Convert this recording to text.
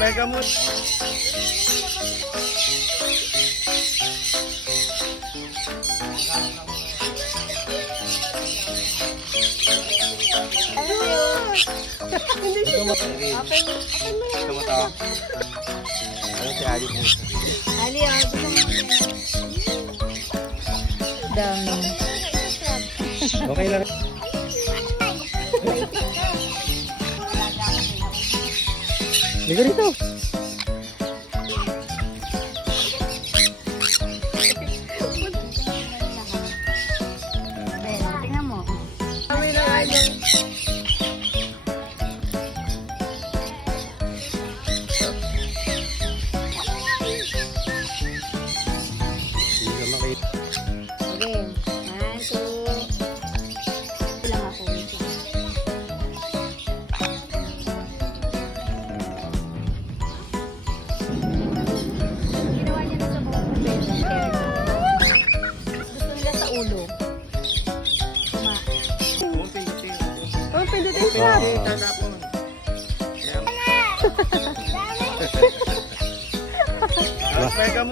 Mega mo. Hindi siya. Open mo yan. Ito mo to. Ano si Ali? Ali, gusto mo yan. Dami. Okay lang. Liga rito. Ayan, tingnan mo. Kami na ano. Hindi ka makita. Okay. 1, 2. Ilang ako. Ginawa niya na sa buong pwede. Gusto nila sa ulo. Ma. Oh, pindutin siya. Mega mo.